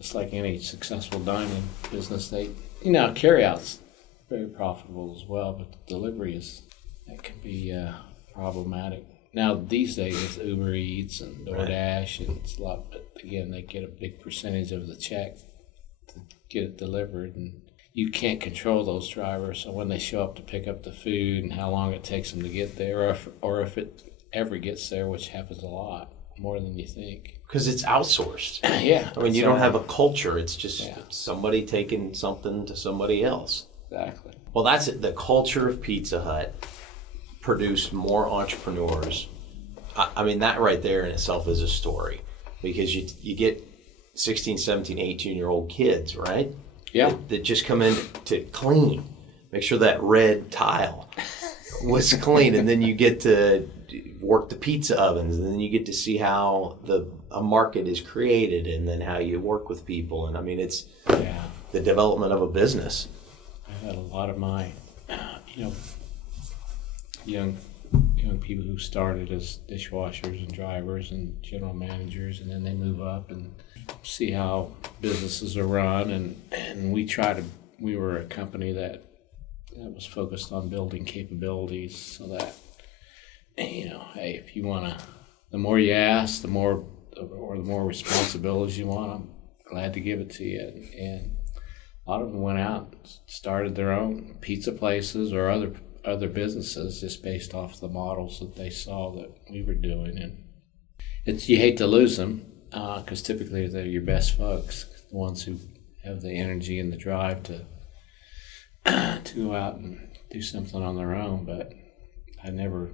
just like any successful dining business, carry-out's very profitable as well, but the delivery that can be problematic. Now, these days, with Uber Eats and DoorDash, and it's a lot, but again, they get a big percentage of the check to get it delivered, and you can't control those drivers. So when they show up to pick up the food and how long it takes them to get there, or if it ever gets there, which happens a lot, more than you think. Because it's outsourced. Yeah. I mean, you don't have a culture. It's just somebody taking something to somebody else. Exactly. Well, that's it. The culture of Pizza Hut produced more entrepreneurs. I mean, that right there in itself is a story, because you get 16, 17, 18-year-old kids, right? Yeah. That just come in to clean, make sure that red tile was clean, and then you get to work the pizza ovens, and then you get to see how a market is created, and then how you work with people. And I mean, it's the development of a business. I had a lot of my, young people who started as dishwashers and drivers and general managers, and then they move up and see how businesses are run, and we were a company that was focused on building capabilities, so that, hey, if you want to, the more you ask, the more responsibilities you want, I'm glad to give it to you. And a lot of them went out and started their own pizza places or other businesses just based off the models that they saw that we were doing. And you hate to lose them, because typically they're your best folks, the ones who have the energy and the drive to go out and do something on their own. But I never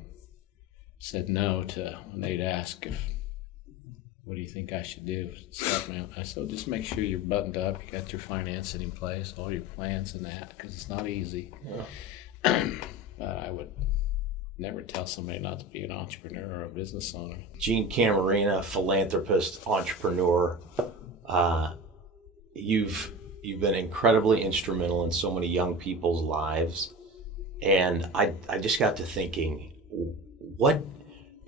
said no to when they'd ask what do you think I should do? I said, just make sure you're buttoned up, you got your financing in place, all your plans and that, because it's not easy. Yeah. But I would never tell somebody not to be an entrepreneur or a business owner. Gene Camarena, philanthropist, entrepreneur. You've been incredibly instrumental in so many young people's lives, and I just got to thinking,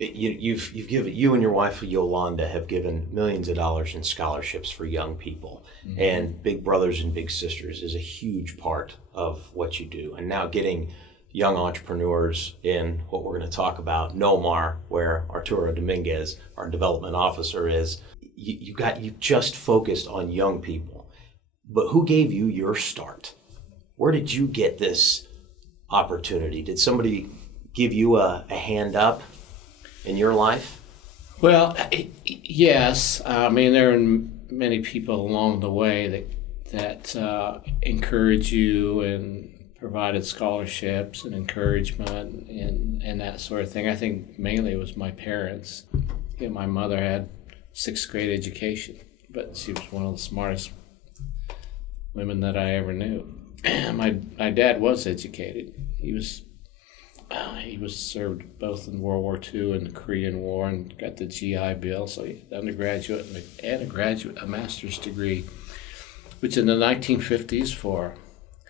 you and your wife Yolanda have given millions of dollars in scholarships for young people, mm-hmm. and Big Brothers and Big Sisters is a huge part of what you do. And now getting young entrepreneurs in what we're going to talk about, NoMar, where Arturo Dominguez, our development officer, is. You just focused on young people, but who gave you your start? Where did you get this opportunity? Did somebody give you a hand up in your life? Well, yes. I mean, there are many people along the way that encourage you and provided scholarships and encouragement and that sort of thing. I think mainly it was my parents. My mother had 6th grade education, but she was one of the smartest women that I ever knew. My dad was educated. He was served both in World War II and the Korean War, and got the GI Bill, so he had undergraduate and a master's degree, which in the 1950s for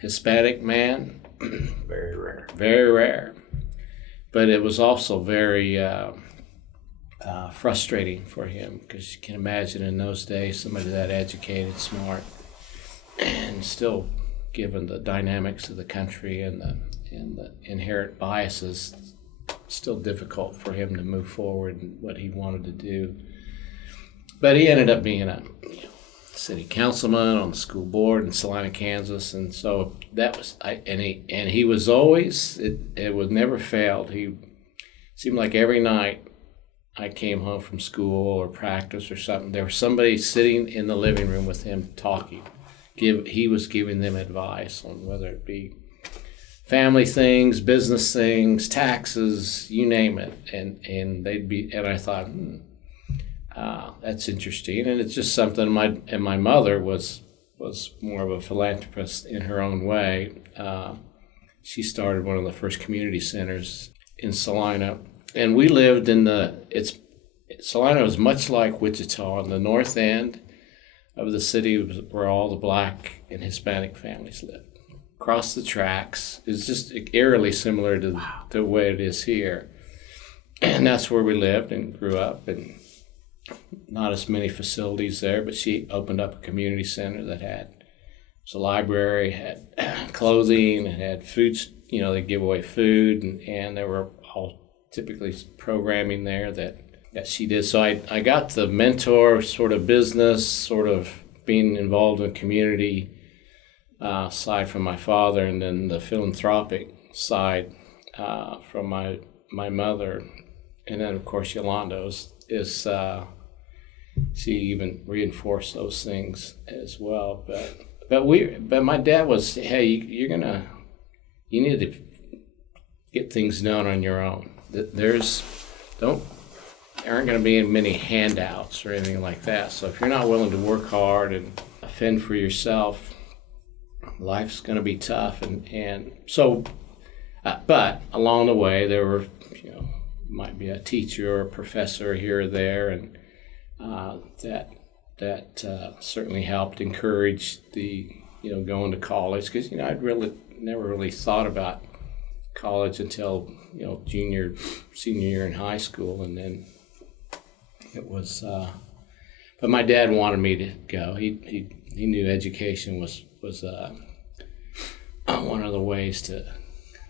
Hispanic man, very rare. Very rare. But it was also very frustrating for him, because you can imagine in those days somebody that educated, smart, and still, given the dynamics of the country and the inherent biases, still difficult for him to move forward in what he wanted to do. But he ended up being a city councilman on the school board in Salina, Kansas, and so that was he was always, it would never failed. He seemed like every night I came home from school or practice or something, there was somebody sitting in the living room with him talking. He was giving them advice on whether it be family things, business things, taxes, you name it, and I thought, that's interesting, and it's just something. My mother was more of a philanthropist in her own way. She started one of the first community centers in Salina, and we lived Salina was much like Wichita on the north end of the city, where all the Black and Hispanic families lived. Across the tracks is just eerily similar to the way it is here, and that's where we lived and grew up. And not as many facilities there, but she opened up a community center that had a library, had clothing, and had foods. They give away food, and there were all typically programming there that she did. So I got the mentor sort of business, sort of being involved in community side from my father, and then the philanthropic side from my mother. And then, of course, Yolanda is she even reinforced those things as well. But my dad was, hey, you need to get things done on your own. There aren't going to be many handouts or anything like that. So if you're not willing to work hard and fend for yourself, life's going to be tough. And so, but along the way, there were, might be a teacher or a professor here or there, and that certainly helped encourage the, going to college, because, I'd really never really thought about college until, senior year in high school, and then it was, but my dad wanted me to go. He knew education was one of the ways to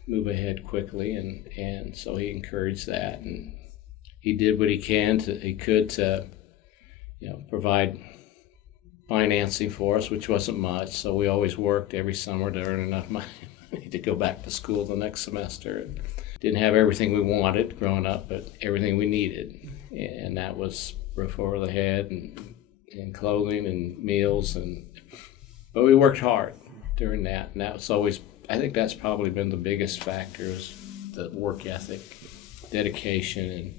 move ahead quickly, and so he encouraged that, and he did what he could to provide financing for us, which wasn't much. So we always worked every summer to earn enough money to go back to school the next semester. Didn't have everything we wanted growing up, but everything we needed, and that was roof over the head and clothing and meals, but we worked hard during that, and that was always, I think that's probably been the biggest factor, is the work ethic, dedication, and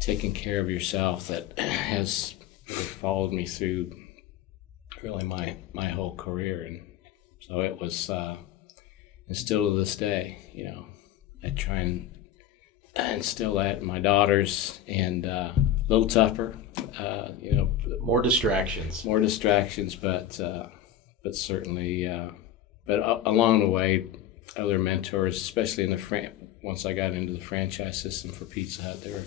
taking care of yourself that has really followed me through really my whole career. And so it was, and still to this day, I try and instill that in my daughters, and a little tougher, More distractions, but certainly, but along the way, other mentors, especially in once I got into the franchise system for Pizza Hut, there were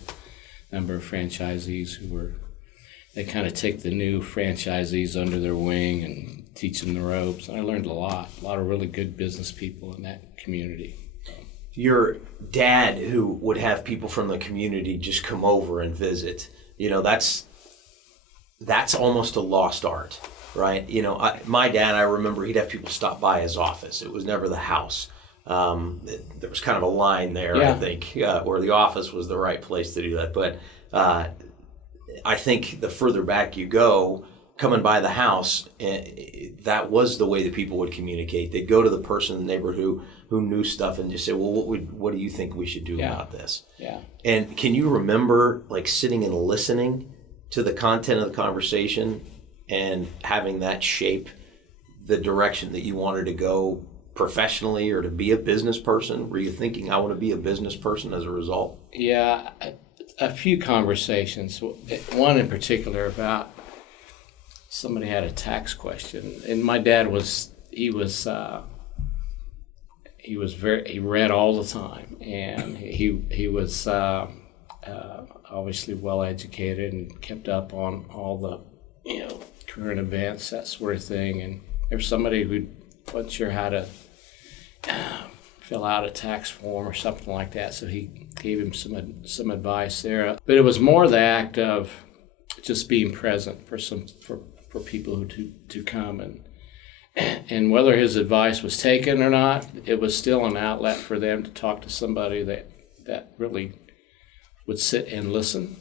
a number of franchisees they kind of take the new franchisees under their wing and teach them the ropes. And I learned a lot of really good business people in that community. Your dad, who would have people from the community just come over and visit, that's almost a lost art, right? My dad, I remember he'd have people stop by his office. It was never the house. There was kind of a line there, yeah. I think, where the office was the right place to do that. But I think the further back you go, coming by the house, that was the way that people would communicate. They'd go to the person in the neighborhood who knew stuff and just say, well, what do you think we should do about this? Yeah. And can you remember sitting and listening to the content of the conversation and having that shape the direction that you wanted to go professionally or to be a business person? Were you thinking, I want to be a business person as a result? Yeah, a few conversations. One in particular about somebody had a tax question, and my dad he read all the time, and he was obviously well educated and kept up on all the current events, that sort of thing. And there was somebody who wasn't sure how to fill out a tax form or something like that, so he gave him some advice there. But it was more the act of just being present for people to come, and whether his advice was taken or not, it was still an outlet for them to talk to somebody that really would sit and listen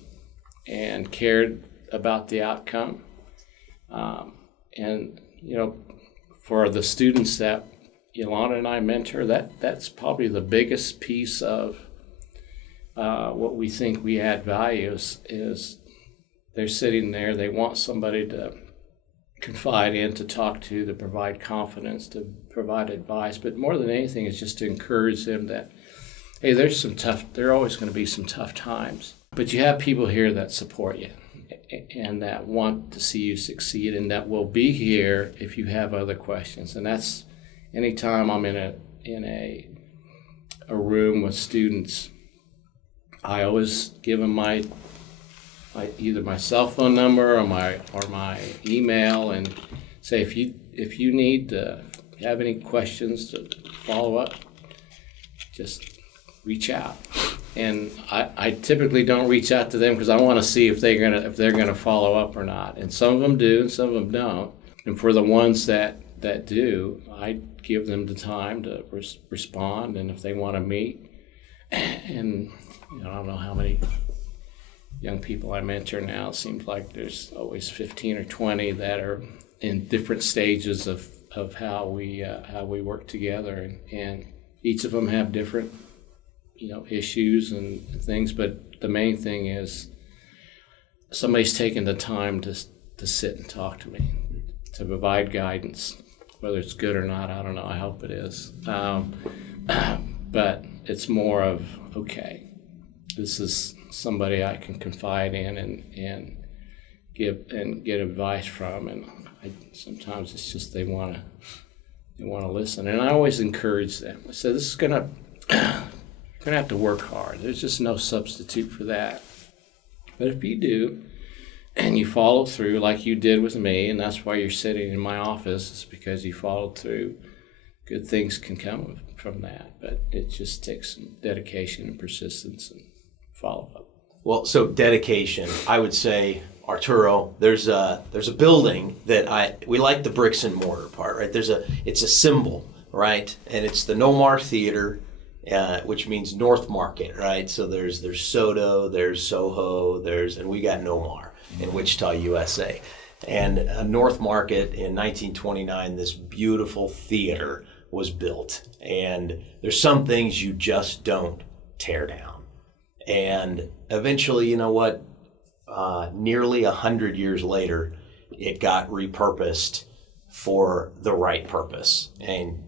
and cared about the outcome. And for the students that Yolanda and I mentor, that's probably the biggest piece of what we think we add value is they're sitting there, they want somebody to confide in, to talk to provide confidence, to provide advice, but more than anything is just to encourage them that, hey, there are always going to be some tough times, but you have people here that support you and that want to see you succeed, and that will be here if you have other questions. And that's anytime I'm in a room with students, I always give them my either my cell phone number or my email, and say if you need to have any questions to follow up, just reach out. And I typically don't reach out to them because I want to see if they're gonna follow up or not. And some of them do, and some of them don't. And for the ones that do, I give them the time to respond, and if they want to meet. And I don't know how many young people I mentor now. It seems like there's always 15 or 20 that are in different stages of how we work together, and each of them have different issues and things. But the main thing is somebody's taking the time to sit and talk to me, to provide guidance. Whether it's good or not, I don't know. I hope it is. But it's more of, okay, this is somebody I can confide in and get advice from. And sometimes it's just they want to listen. And I always encourage them. I said, this is gonna have to work hard. There's just no substitute for that. But if you do, and you follow through like you did with me, and that's why you're sitting in my office, is because you followed through, good things can come from that. But it just takes some dedication and persistence and follow-up. Well, so dedication, I would say, Arturo, there's a building that we like the bricks and mortar part, right? It's a symbol, right? And it's the NoMar Theater, which means North Market, right? So there's Soto, there's Soho, and we got NoMar in Wichita, USA. And North Market in 1929, this beautiful theater was built. And there's some things you just don't tear down. And eventually, you know what? Nearly 100 years later, it got repurposed for the right purpose. And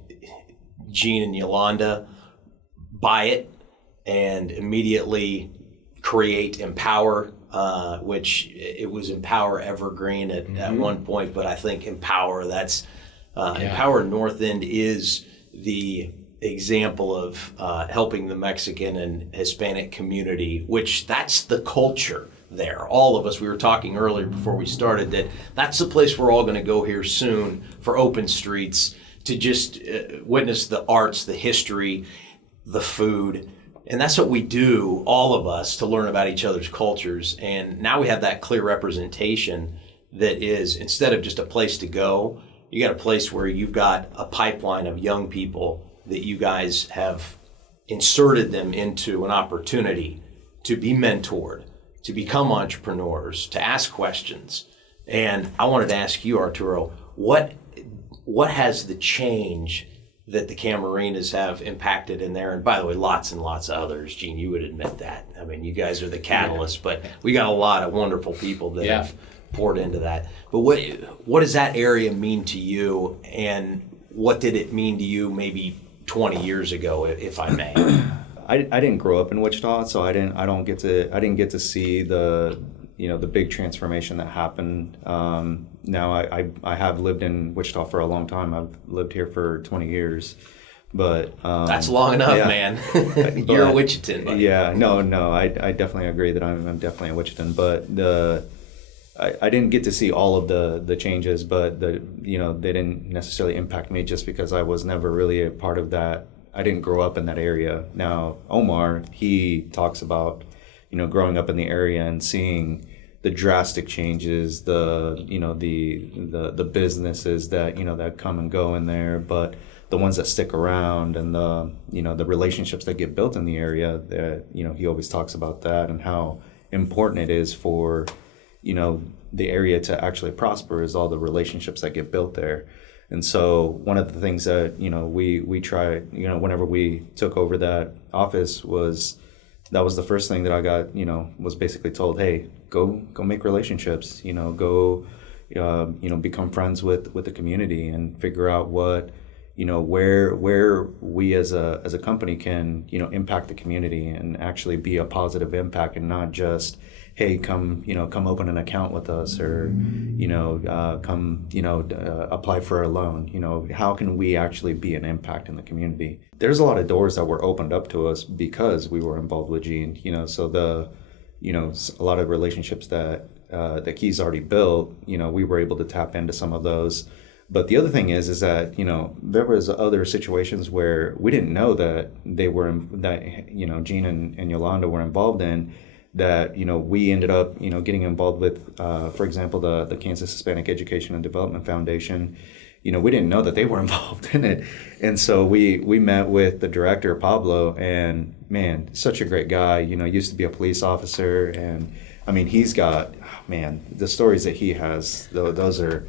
Gene and Yolanda buy it and immediately create Empower, which it was Empower Evergreen at one point, but I think Empower, Empower North End is the example of helping the Mexican and Hispanic community, which that's the culture there. All of us, we were talking earlier before we started, that's the place we're all going to go here soon for open streets to just witness the arts, the history, the food. And that's what we do, all of us, to learn about each other's cultures. And now we have that clear representation that is, instead of just a place to go, you got a place where you've got a pipeline of young people that you guys have inserted them into an opportunity to be mentored, to become entrepreneurs, to ask questions. And I wanted to ask you, Arturo, what has the change that the Camerenas have impacted in there? And by the way, lots and lots of others. Gene, you would admit that. I mean, you guys are the catalyst, but we got a lot of wonderful people that have poured into that. But what does that area mean to you, and what did it mean to you maybe 20 years ago, if I may? I didn't grow up in Wichita, so I didn't get to see the big transformation that happened. Now I have lived in Wichita for a long time. I've lived here for 20 years, but that's long enough, man. You're a Wichitan, buddy. Yeah, no, I definitely agree that I'm definitely a Wichitan, but I didn't get to see all of the changes, but they didn't necessarily impact me just because I was never really a part of that. I didn't grow up in that area. Now, Omar, he talks about, growing up in the area and seeing the drastic changes, the businesses that, that come and go in there, but the ones that stick around, and the relationships that get built in the area, that, he always talks about that and how important it is for, the area to actually prosper, is all the relationships that get built there. And so one of the things that, we try, whenever we took over that office, that was the first thing that I got, was basically told, hey, go make relationships, go, become friends with the community and figure out what, where we as a company can, impact the community and actually be a positive impact, and not just, hey, come open an account with us, or, come, apply for a loan. How can we actually be an impact in the community? There's a lot of doors that were opened up to us because we were involved with Gene, so a lot of relationships that he's already built, we were able to tap into some of those. But the other thing is that, there was other situations where we didn't know that Gene and Yolanda were involved in, that, we ended up, getting involved with, for example, the Kansas Hispanic Education and Development Foundation. We didn't know that they were involved in it. And so we met with the director, Pablo, and man, such a great guy, used to be a police officer. And I mean, he's got, the stories that he has, those are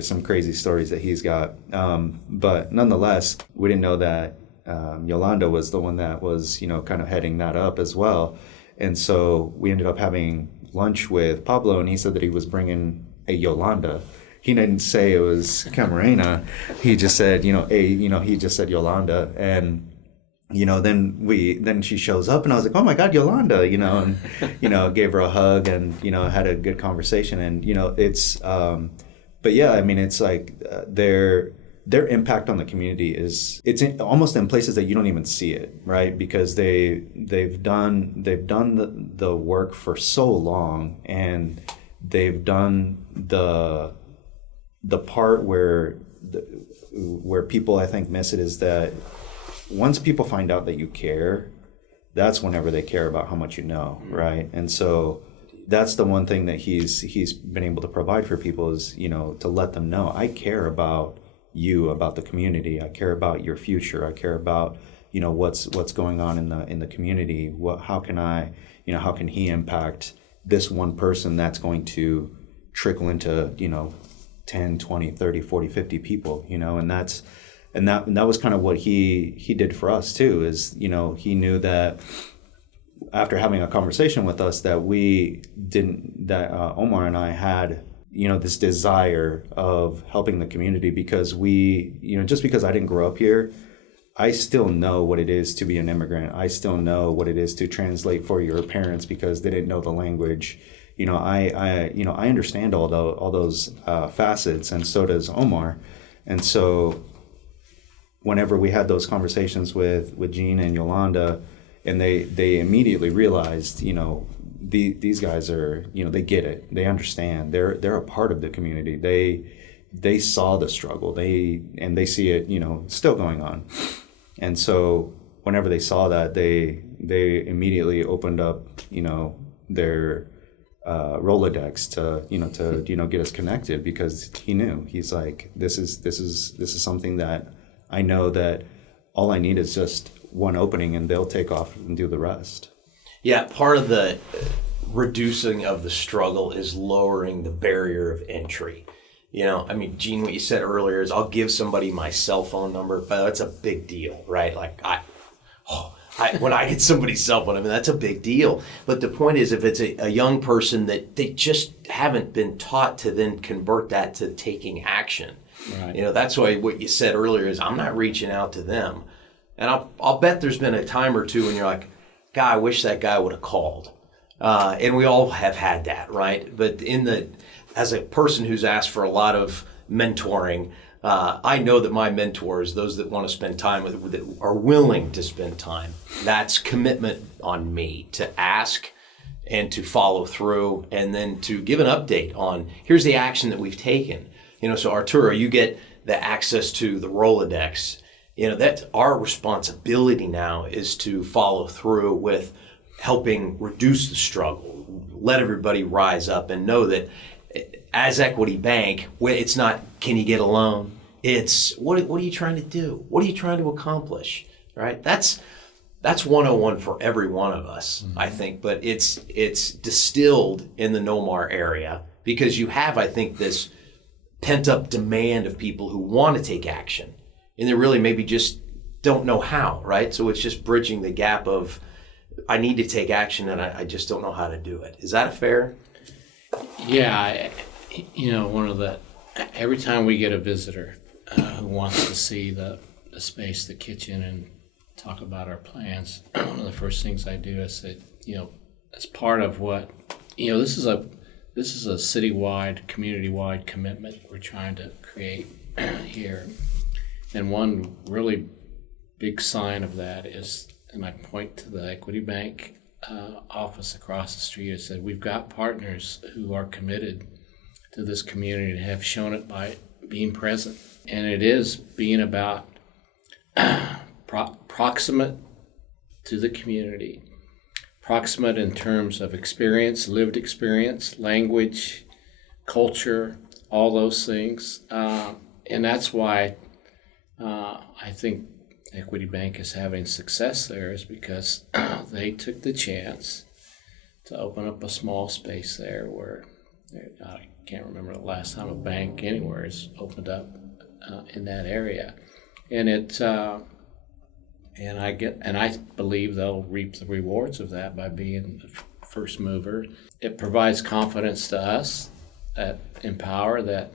some crazy stories that he's got. But nonetheless, we didn't know that Yolanda was the one that was, kind of heading that up as well. And so we ended up having lunch with Pablo, and he said that he was bringing a Yolanda. He didn't say it was Camarena. He just said, he just said Yolanda. And, then she shows up, and I was like, oh my God, Yolanda, and, gave her a hug, and, had a good conversation. And, it's, but yeah, I mean, it's like their impact on the community it's almost in places that you don't even see it, right? Because they've done the work for so long, and they've done the part where people, I think, miss it, is that once people find out that you care, that's whenever they care about how much you know, right? And so that's the one thing that he's been able to provide for people is, to let them know, I care about you, about the community. I care about your future. I care about, what's going on in the community. How can he impact this one person that's going to trickle into, 10, 20, 30, 40, 50 people, and that was kind of what he did for us too, is, he knew that after having a conversation with us that Omar and I had, this desire of helping the community, because just because I didn't grow up here, I still know what it is to be an immigrant. I still know what it is to translate for your parents because they didn't know the language. I understand all those facets, and so does Omar. And so whenever we had those conversations with Gene and Yolanda, and they immediately realized, these guys are, they get it, they understand, they're a part of the community. They saw the struggle, they see it, still going on. And so whenever they saw that, they immediately opened up, their Rolodex to get us connected, because he knew, he's like, this is something that I know that all I need is just one opening, and they'll take off and do the rest. Yeah, part of the reducing of the struggle is lowering the barrier of entry. Gene, what you said earlier is, I'll give somebody my cell phone number, but that's a big deal, right? Like when I get somebody's cell phone, that's a big deal. But the point is, if it's a young person that they just haven't been taught to then convert that to taking action. Right. That's why what you said earlier is, I'm not reaching out to them. And I'll bet there's been a time or two when you're like, God, I wish that guy would have called. And we all have had that, right? But as a person who's asked for a lot of mentoring, I know that my mentors, those that want to spend time with, that are willing to spend time, that's commitment on me to ask and to follow through, and then to give an update on, here's the action that we've taken. So Arturo, you get the access to the Rolodex. That's our responsibility now, is to follow through with helping reduce the struggle, let everybody rise up, and know that as Equity Bank, it's not, can you get a loan? It's, what are you trying to do? What are you trying to accomplish? Right? That's 101 for every one of us, I think. But it's distilled in the NoMar area, because you have, I think, this pent-up demand of people who want to take action, and they really maybe just don't know how, right? So it's just bridging the gap of, I need to take action, and I just don't know how to do it. Is that fair? Yeah, every time we get a visitor who wants to see the space, the kitchen, and talk about our plans, one of the first things I do is say, as part of what, this is a citywide, community-wide commitment we're trying to create here. And one really big sign of that is, and I point to the Equity Bank office across the street. I said, we've got partners who are committed to this community and have shown it by being present. And it is being about proximate to the community, proximate in terms of experience, lived experience, language, culture, all those things. And that's why I think Equity Bank is having success there, is because they took the chance to open up a small space there where I can't remember the last time a bank anywhere has opened up in that area, and I believe they'll reap the rewards of that by being the first mover. It provides confidence to us at Empower that,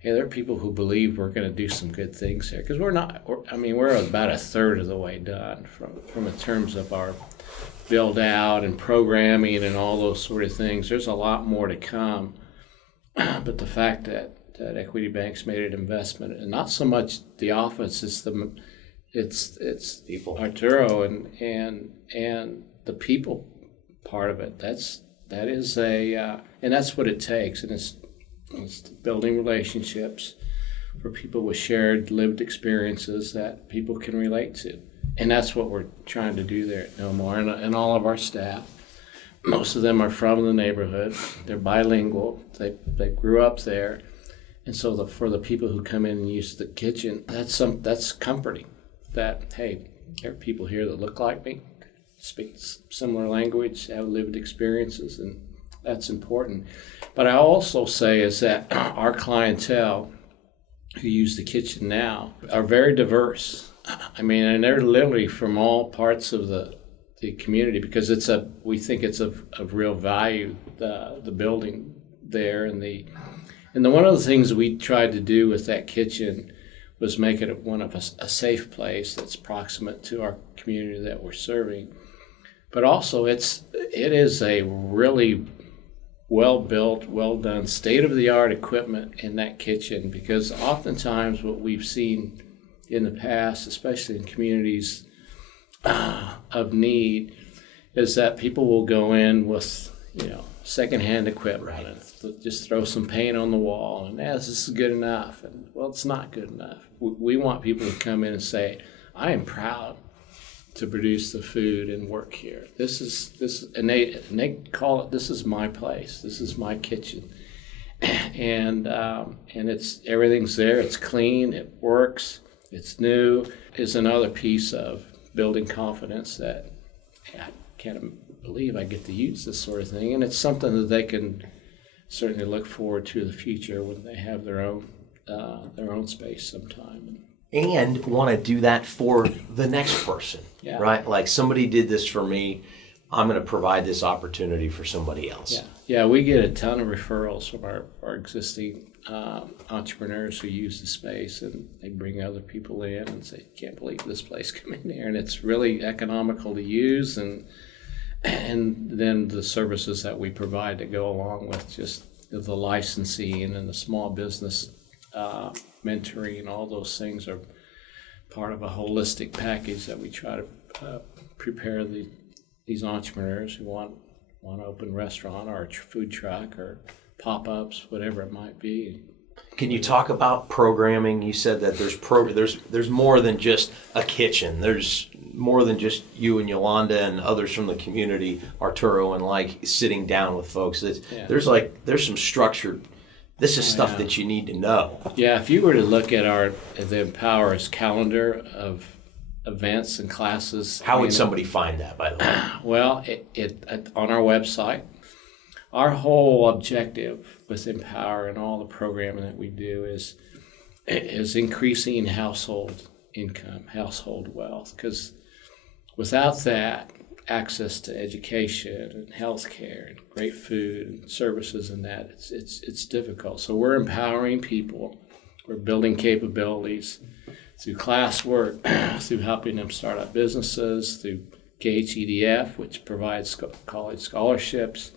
hey, there are people who believe we're going to do some good things here, because we're about a third of the way done from in terms of our build out and programming and all those sort of things. There's a lot more to come, but the fact that Equity Bank's made an investment, and not so much the office, it's People. Arturo and the people part of it. That is and that's what it takes, and it's building relationships for people with shared lived experiences that people can relate to. And that's what we're trying to do there at NoMar. And all of our staff, most of them are from the neighborhood. They're bilingual. They grew up there. And so for the people who come in and use the kitchen, that's comforting. That, hey, there are people here that look like me, speak similar language, have lived experiences, and that's important. But I also say is that our clientele who use the kitchen now are very diverse. I mean, and they're literally from all parts of the community, because we think it's of real value, the building there, and one of the things we tried to do with that kitchen was make it one of a safe place that's proximate to our community that we're serving. But also it is a really well-built, well-done, state-of-the-art equipment in that kitchen, because oftentimes what we've seen in the past, especially in communities of need, is that people will go in with, secondhand equipment and just throw some paint on the wall and, this is good enough. And, well, it's not good enough. We want people to come in and say, I am proud to produce the food and work here. And they call it, this is my place. This is my kitchen. And everything's there. It's clean. It works. It's new. Is another piece of building confidence that I can't believe I get to use this sort of thing. And it's something that they can certainly look forward to in the future when they have their own space sometime. And want to do that for the next person, right? Like, somebody did this for me, I'm going to provide this opportunity for somebody else. Yeah, we get a ton of referrals from our existing entrepreneurs who use the space, and they bring other people in and say, can't believe this place came in here, and it's really economical to use, and then the services that we provide that go along with just the licensing and the small business mentoring, all those things are part of a holistic package that we try to prepare these entrepreneurs who want to open a restaurant or a food truck or pop-ups, whatever it might be. Can you talk about programming? You said that there's more than just a kitchen. There's more than just you and Yolanda and others from the community, Arturo, and sitting down with folks. There's some structured. This is stuff that you need to know. Yeah, if you were to look at the Empower's calendar of events and classes. How would somebody find that, by the way? Well, it on our website. Our whole objective with Empower and all the programming that we do is increasing household income, household wealth, because without that, access to education and health care and great food and services and that, it's difficult. So we're empowering people. We're building capabilities through classwork, through helping them start up businesses, through KHEDF, which provides college scholarships.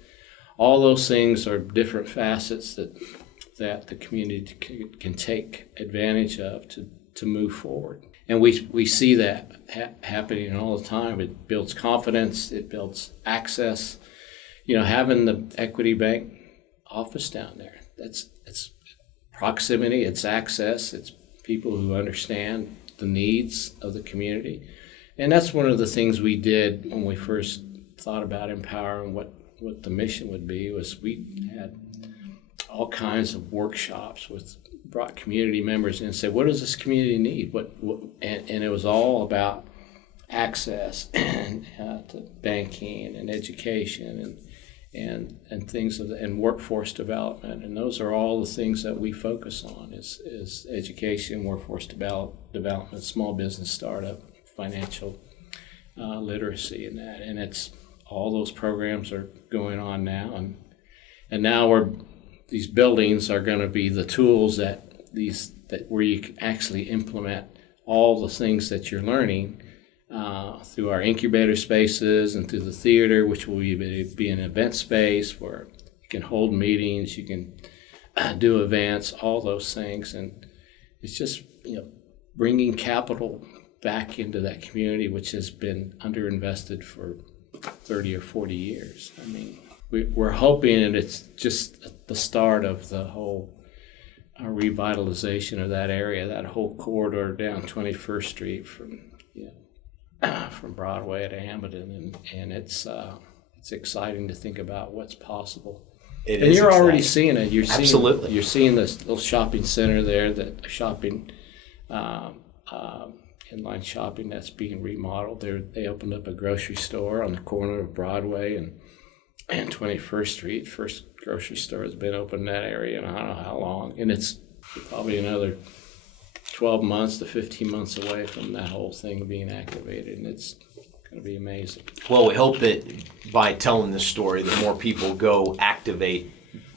All those things are different facets that the community can take advantage of to move forward. And we see that happening all the time. It builds confidence. It builds access. Having the Equity Bank office down there, it's proximity, it's access, it's people who understand the needs of the community. And that's one of the things we did when we first thought about Empower and what the mission would be. Was we had all kinds of workshops brought community members in and said, what does this community need? And it was all about access and to banking and education and things and workforce development. And those are all the things that we focus on is education, workforce development, small business startup, financial literacy and that. And it's all those programs are going on now. And now these buildings are going to be the tools that where you can actually implement all the things that you're learning through our incubator spaces and through the theater, which will be an event space where you can hold meetings, you can do events, all those things. And it's just bringing capital back into that community, which has been underinvested for 30 or 40 years. I mean, we're hoping that it's just the start of the whole revitalization of that area, that whole corridor down 21st Street from Broadway to Hamilton, and it's exciting to think about what's possible. And you're already seeing it. Absolutely. You're seeing this little shopping center there, that shopping, inline shopping that's being remodeled. They opened up a grocery store on the corner of Broadway and 21st Street. First grocery store has been open in that area in I don't know how long. And it's probably another 12 months to 15 months away from that whole thing being activated. And it's going to be amazing. Well, we hope that by telling this story, that more people go activate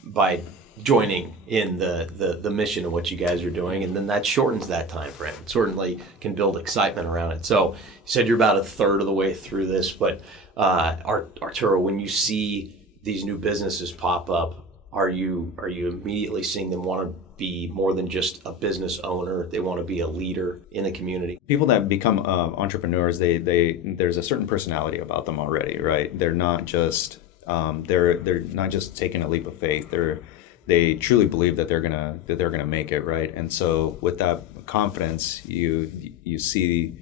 by joining in the mission of what you guys are doing, and then that shortens that time frame. It certainly can build excitement around it. So you said you're about a third of the way through this, but Arturo, when you see these new businesses pop up, are you immediately seeing them want to be more than just a business owner? They want to be a leader in the community. People that become entrepreneurs, there's a certain personality about them already, right? They're not just they're not just taking a leap of faith. They truly believe that they're gonna make it, right? And so with that confidence, you see,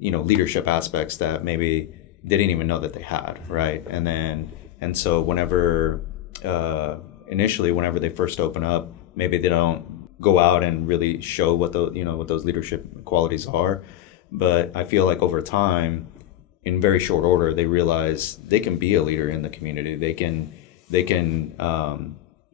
leadership aspects that maybe they didn't even know that they had, right? And so whenever initially, whenever they first open up, maybe they don't go out and really show what those leadership qualities are. But I feel like over time, in very short order, they realize they can be a leader in the community. They can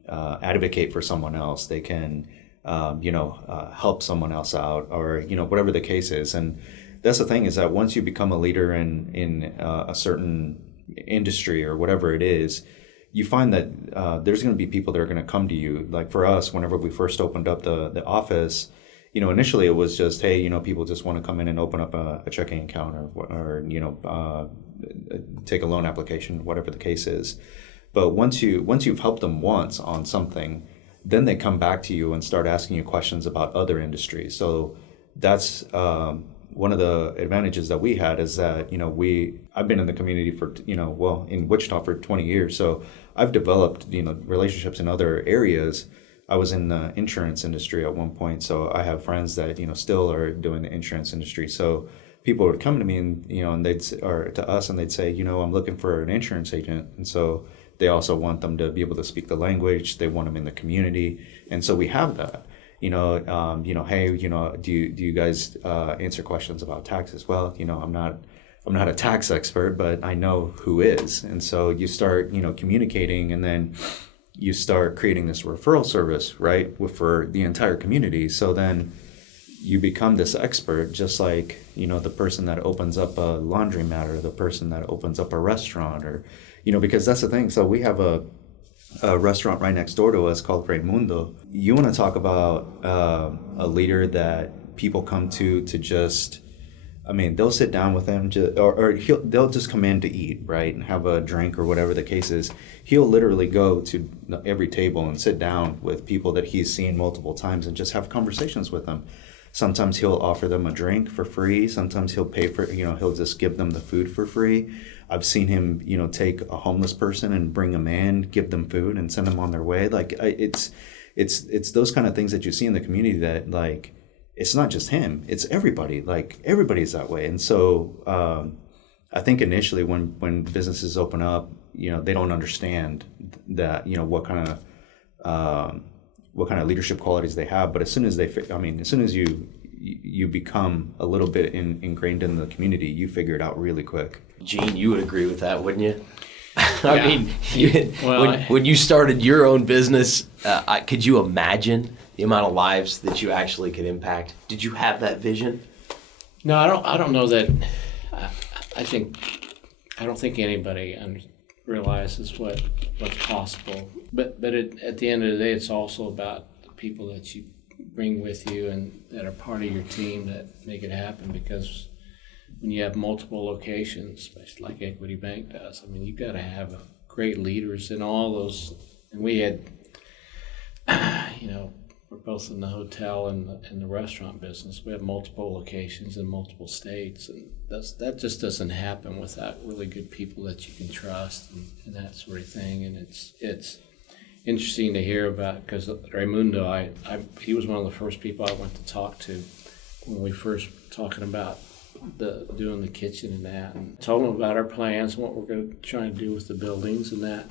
advocate for someone else. They can help someone else out, or whatever the case is. And that's the thing, is that once you become a leader in a certain industry or whatever it is, you find that there's going to be people that are going to come to you. Like for us, whenever we first opened up the office, initially it was just, hey, people just want to come in and open up a checking account or take a loan application, whatever the case is. But once you've helped them once on something, then they come back to you and start asking you questions about other industries. So that's one of the advantages that we had, is that I've been in the community for in Wichita for 20 years. So I've developed relationships in other areas. I was in the insurance industry at one point, so I have friends that still are doing the insurance industry. So people would come to me and to us and they'd say, I'm looking for an insurance agent, and so they also want them to be able to speak the language. They want them in the community, and so we have that. Hey, do you guys answer questions about taxes? Well, I'm not a tax expert, but I know who is, and so you start communicating, and then you start creating this referral service, right, for the entire community. So then you become this expert, just like the person that opens up a laundromat, or the person that opens up a restaurant, or because that's the thing. So we have a restaurant right next door to us called Raimundo. You want to talk about a leader that people come to just, they'll sit down with him, they'll just come in to eat, right, and have a drink or whatever the case is. He'll literally go to every table and sit down with people that he's seen multiple times and just have conversations with them. Sometimes he'll offer them a drink for free. Sometimes he'll pay for, he'll just give them the food for free. I've seen him, take a homeless person and bring them in, give them food and send them on their way. Like it's those kind of things that you see in the community that, like, it's not just him, it's everybody. Like, everybody's that way. And so I think initially when businesses open up, they don't understand that, what kind of leadership qualities they have. But as soon as you become a little bit ingrained in the community, you figure it out really quick. Gene, you would agree with that, wouldn't you? Yeah. When you started your own business, could you imagine the amount of lives that you actually could impact? Did you have that vision? No, I don't know that. I don't think anybody realizes what's possible. But at the end of the day, it's also about the people that you bring with you and that are part of your team that make it happen. Because when you have multiple locations, especially like Equity Bank does, I mean, you've got to have great leaders in all those. And we had, we're both in the hotel and the restaurant business. We have multiple locations in multiple states, and that just doesn't happen without really good people that you can trust and that sort of thing. And it's interesting to hear about, because Raimundo, he was one of the first people I went to talk to when we first talking about doing the kitchen and that, and told him about our plans and what we're going to try to do with the buildings and that.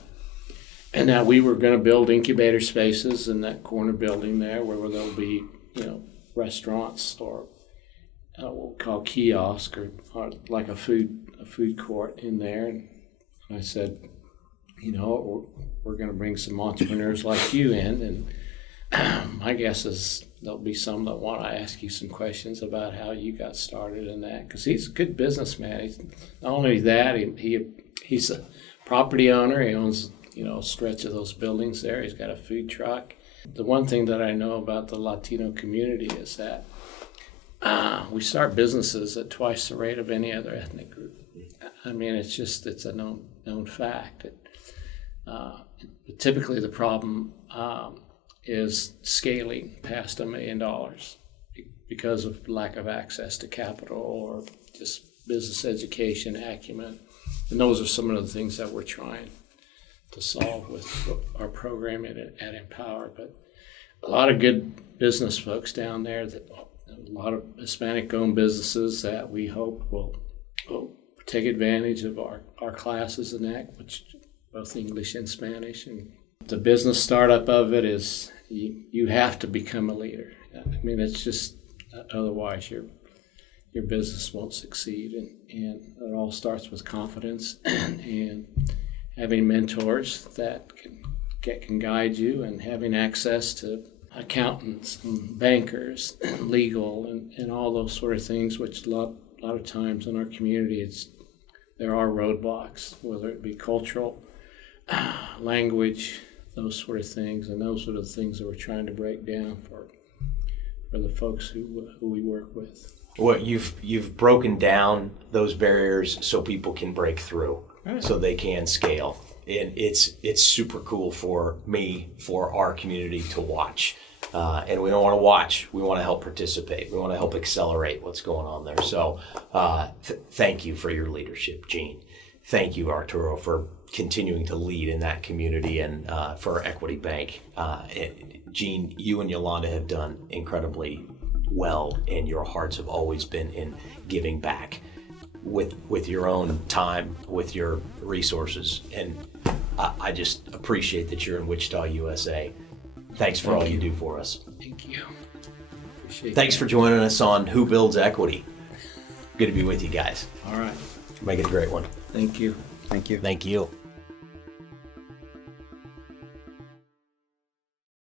And that we were going to build incubator spaces in that corner building there where there'll be, restaurants or what we call kiosk or like a food court in there. And I said, we're going to bring some entrepreneurs like you in, and my guess is there'll be some that want to ask you some questions about how you got started in that, because he's a good businessman. He's not only that, he's a property owner. He owns a stretch of those buildings there. He's got a food truck. The one thing that I know about the Latino community is that we start businesses at twice the rate of any other ethnic group. I mean, it's a known fact. Typically the problem is scaling past $1 million because of lack of access to capital or just business education acumen. And those are some of the things that we're trying to solve with our program at Empower. But a lot of good business folks down there, a lot of Hispanic-owned businesses that we hope will take advantage of our classes in that, which both English and Spanish. And the business startup of it is you have to become a leader. I mean, it's just otherwise your business won't succeed. And it all starts with confidence and having mentors that can guide you, and having access to accountants and bankers and legal and all those sort of things, which a lot of times in our community there are roadblocks, whether it be cultural, language, those sort of things. And those are the things that we're trying to break down for the folks who we work with. Well, you've broken down those barriers so people can break through. Right. So they can scale. And it's super cool for me, for our community to watch. And we don't want to watch. We want to help participate. We want to help accelerate what's going on there. So thank you for your leadership, Gene. Thank you, Arturo, for continuing to lead in that community and for Equity Bank. Gene, you and Yolanda have done incredibly well, and your hearts have always been in giving back with your own time, with your resources. And I just appreciate that you're in Wichita, USA. Thanks for all you do for us. Thank you. Thanks for joining us on Who Builds Equity. Good to be with you guys. All right. Make it a great one. Thank you. Thank you. Thank you.